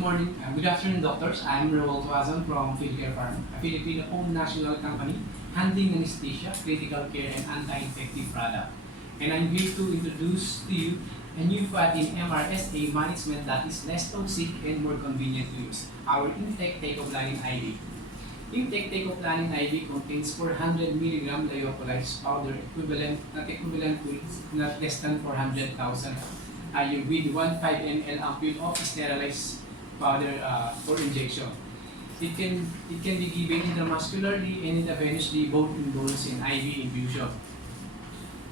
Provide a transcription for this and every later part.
Good morning, good afternoon, doctors. I'm Roel from Philcare Farm, a Filipino-owned national company handling anesthesia, critical care, and anti-infective product. And I'm here to introduce to you a new fat in MRSA management that is less toxic and more convenient to use, our Imtec Teicoplanin IV. Imtec Teicoplanin IV contains 400 mg lyophilized powder equivalent to not less than 400,000 IU with 1.5 ml ampule of sterilized powder for injection. It can be given intramuscularly and intravenously both in bolus and IV infusion.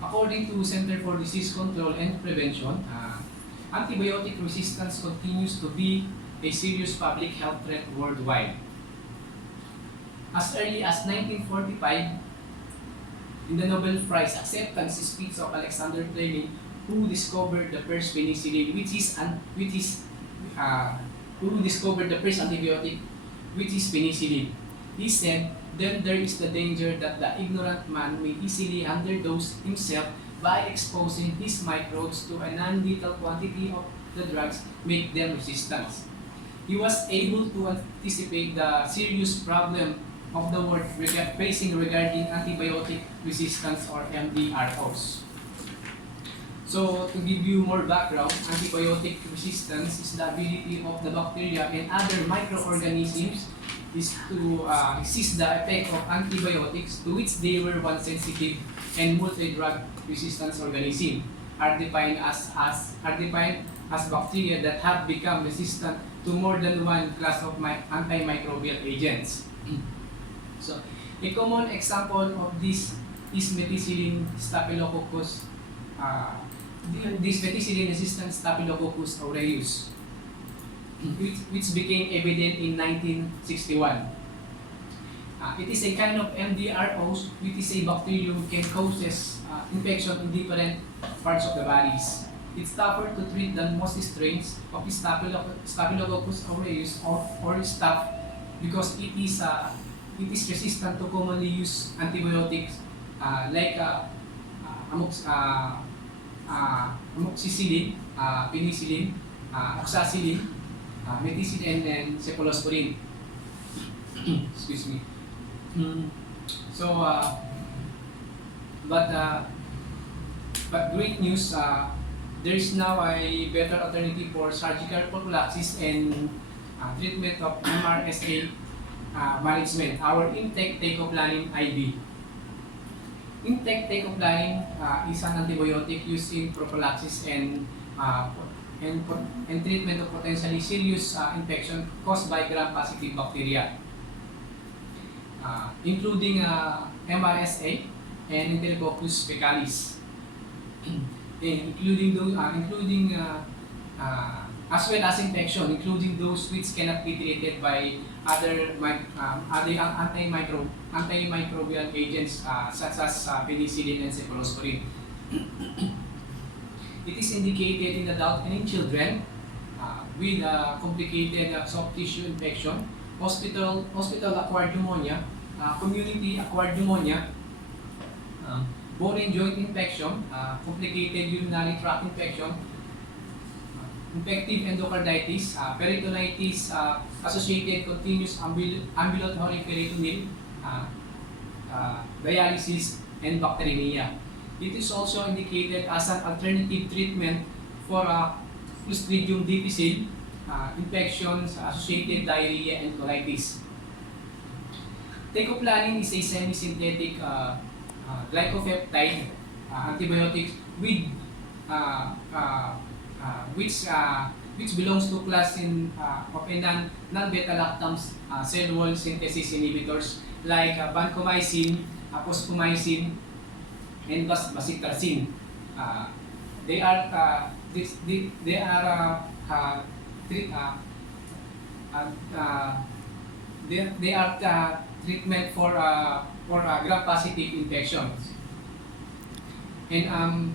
According to Center for Disease Control and Prevention, antibiotic resistance continues to be a serious public health threat worldwide. As early as 1945, in the Nobel Prize acceptance speech of Alexander Fleming, who discovered the first penicillin, who discovered the first antibiotic, which is penicillin. He said, then there is the danger that the ignorant man may easily underdose himself by exposing his microbes to a non-lethal quantity of the drugs, make them resistant. He was able to anticipate the serious problem of the world facing regarding antibiotic resistance or MDROs. So, to give you more background, antibiotic resistance is the ability of the bacteria and other microorganisms is to resist the effect of antibiotics to which they were once sensitive, and multi-drug resistance organisms are defined as bacteria that have become resistant to more than one class of antimicrobial agents. So, a common example of this is methicillin staphylococcus. This methicillin-resistant Staphylococcus aureus, which became evident in 1961. It is a kind of MDROs, which is a bacterium can causes infection in different parts of the bodies. It's tougher to treat than most strains of Staphylococcus aureus or staph because it is resistant to commonly used antibiotics like amoxicillin, penicillin, oxacillin, methicillin, and cephalosporin. Excuse me. So, but great news, there is now a better alternative for surgical prophylaxis and treatment of MRSA management, our Imtec Teicoplanin IV. Imtec Teicoplanin is an antibiotic used in prophylaxis and treatment of potentially serious infection caused by gram-positive bacteria, including MRSA and Enterococcus fecalis, as well as infection, including those which cannot be treated by other antimicrobial agents such as penicillin and cephalosporin. It is indicated in adult and in children with complicated soft tissue infection, hospital-acquired pneumonia, community-acquired pneumonia, bone and joint infection, complicated urinary tract infection, infective endocarditis, peritonitis, associated continuous ambulatory peritoneal, dialysis, and bacteremia. It is also indicated as an alternative treatment for Clostridium difficile infections, associated diarrhea, and colitis. Teicoplanin is a semi-synthetic glycopeptide antibiotic with which belongs to class of a non-beta-lactam cell wall synthesis inhibitors like vancomycin, fosfomycin, and bacitracin. They are treatment for gram-positive infections. And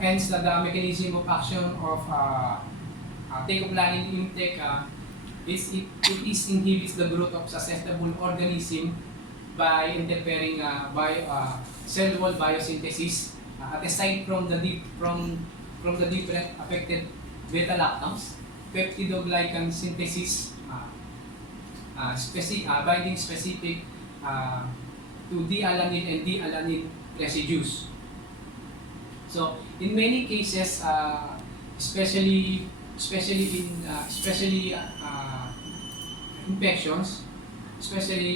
hence the mechanism of action of Teicoplanin Imtec it inhibits the growth of susceptible organism by interfering cell wall biosynthesis aside from the different affected beta lactams. peptidoglycan synthesis, binding specific to D-alanine and D-alanine residues. So in many cases, especially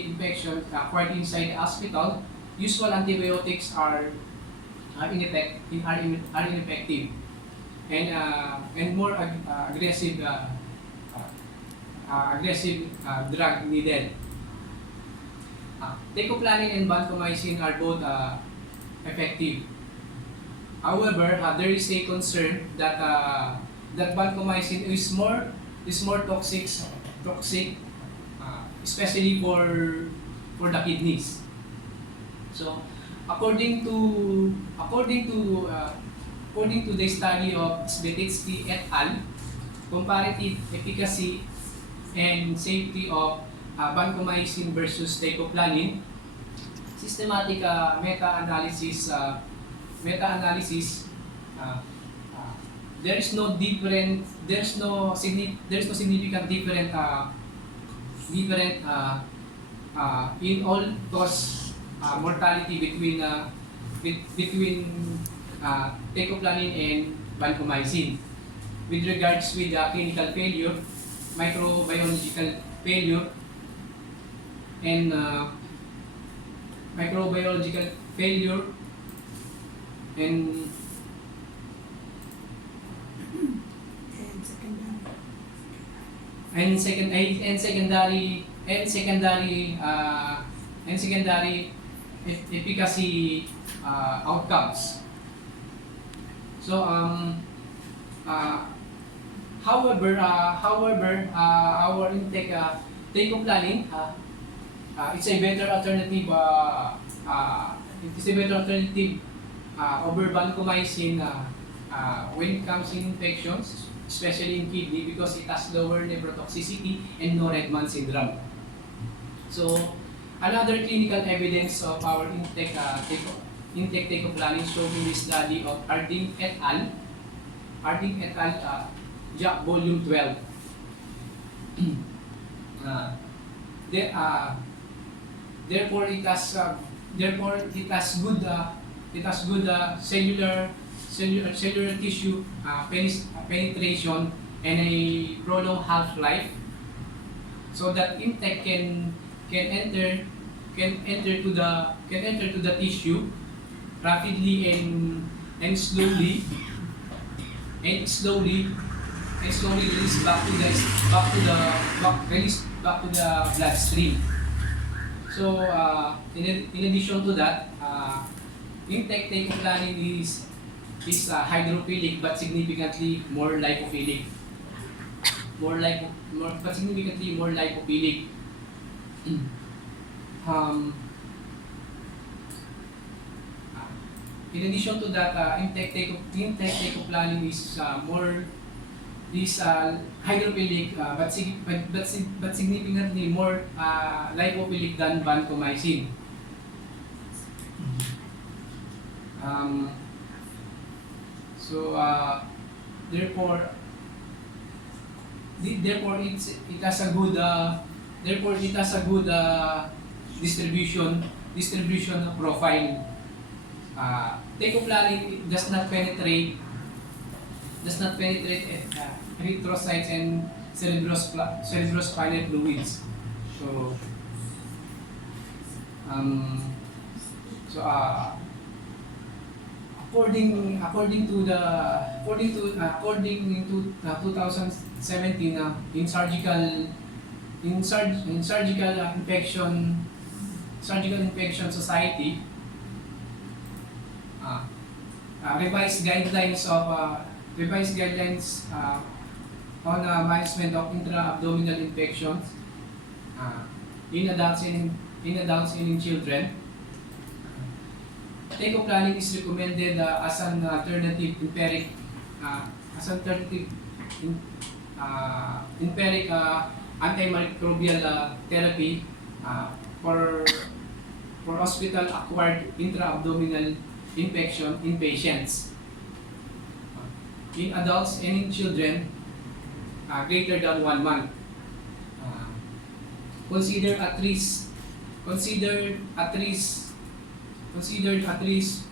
infections, acquired inside the hospital, usual antibiotics are ineffective, and more aggressive drug needed. Teicoplanin and vancomycin are both effective. However, there is a concern that that vancomycin is more toxic, especially for the kidneys. So, according to the study of Svetitsky et al., comparative efficacy and safety of vancomycin versus teicoplanin, systematic meta-analysis, there is no significant different in all cause mortality between teicoplanin and vancomycin. With regards with clinical failure, microbiological failure, and secondary efficacy outcomes. So however, our Imtec teicoplanin, it's a better alternative. Over vancomycin when it comes in infections, especially in kidney, because it has lower nephrotoxicity and no Redman syndrome. So, another clinical evidence of our Imtec teicoplanin shown in the study of Harding et al. JAC volume 12. Therefore, it has good cellular tissue penetration and a prolonged half-life, so that Imtec can enter to the tissue rapidly and slowly release back to the bloodstream. So in addition to that, Imtec teicoplanin is hydrophilic but significantly more lipophilic. In addition to that, Imtec teicoplanin is hydrophilic but significantly more lipophilic than vancomycin. Therefore it has a good distribution profile. Teicoplanin does not penetrate erythrocytes and cerebrospinal fluids. According to 2017 in surgical infection society, revised guidelines on management of intra-abdominal infections in adults and in children. Teicoplanin is recommended as an alternative empiric antimicrobial therapy for hospital-acquired intra-abdominal infection in patients. In adults and in children, greater than 1 month. Uh, considered at risk considered at risk considered at risk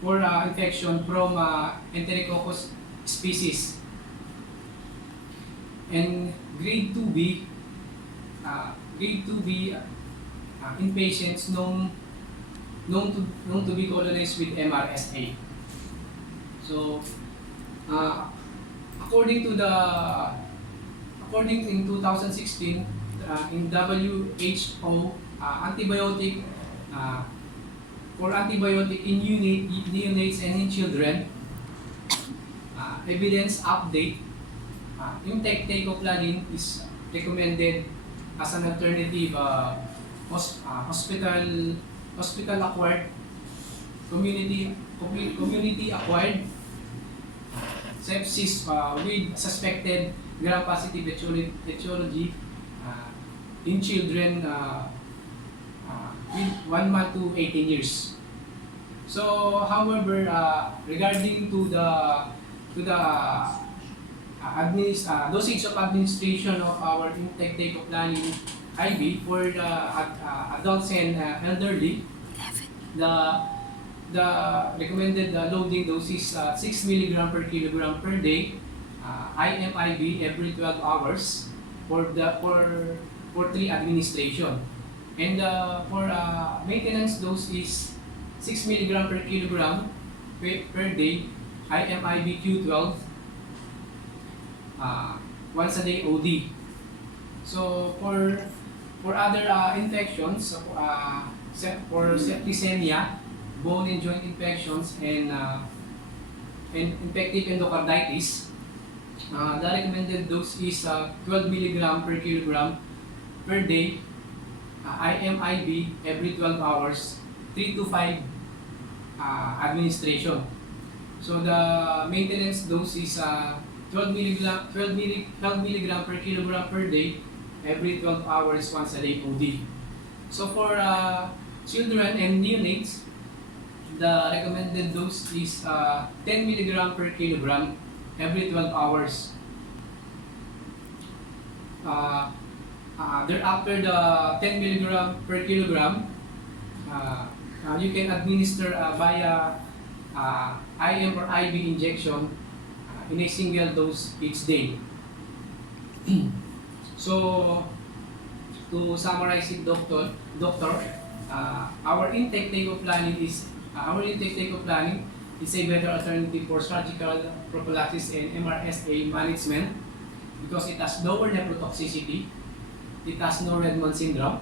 for infection from Enterococcus species. And grade 2B, in patients known to be colonized with MRSA. So, uh, according in 2016, in WHO, antibiotic for antibiotic in neonates and in children, evidence update, Imtec teicoplanin is recommended as an alternative hospital acquired community acquired sepsis with suspected gram-positive etiology in children with 1 month to 18 years. So, however, regarding to the dosage of administration of our Imtec teicoplanin IV for the adults and elderly, the recommended loading dose is 6 mg per kilogram per day, IMIB every 12 hours for 3 administration. And for maintenance dose is 6 mg per kilogram per day, IMIB Q12, once a day OD. So for other infections, for septicemia, bone and joint infections, and infective endocarditis, the recommended dose is 12 mg per kilogram per day, IMIB every 12 hours, 3 to 5 administration. So the maintenance dose is 12 mg per kilogram per day, every 12 hours, once a day OD. So for children and neonates, the recommended dose is 10 mg per kilogram every 12 hours. Thereafter the 10 mg per kilogram, you can administer via IM or IV injection in a single dose each day. So, to summarize it, doctor, our Imtec teicoplanin is a better alternative for surgical prophylaxis and MRSA management because it has lower nephrotoxicity, it has no Redmond syndrome,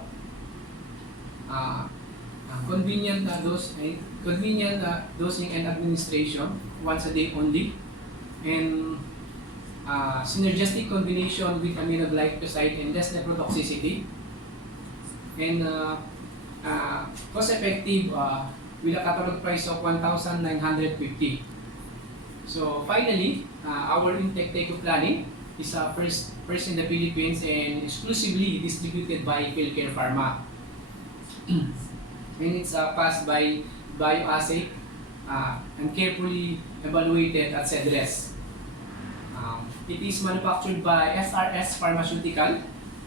convenient dosing and administration once a day only, and synergistic combination with aminoglycoside and less nephrotoxicity, and cost effective with a catalog price of 1,950. So finally, our Imtec teicoplanin is first in the Philippines and exclusively distributed by Philcare Pharma. And it's passed by bioassay and carefully evaluated at CEDRES. It is manufactured by SRS Pharmaceutical,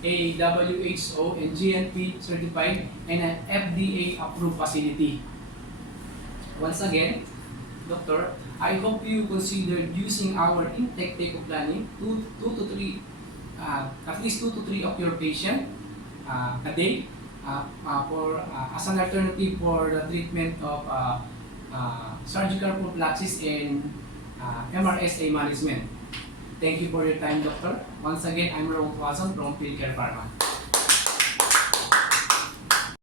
a WHO and GNP certified and an FDA approved facility. Once again, Doctor, I hope you consider using our Imtec teicoplanin at least 2 to 3 of your patients a day as an alternative for the treatment of surgical prophylaxis and MRSA management. Thank you for your time, Doctor. Once again, I'm Roel from Philcare Pharma.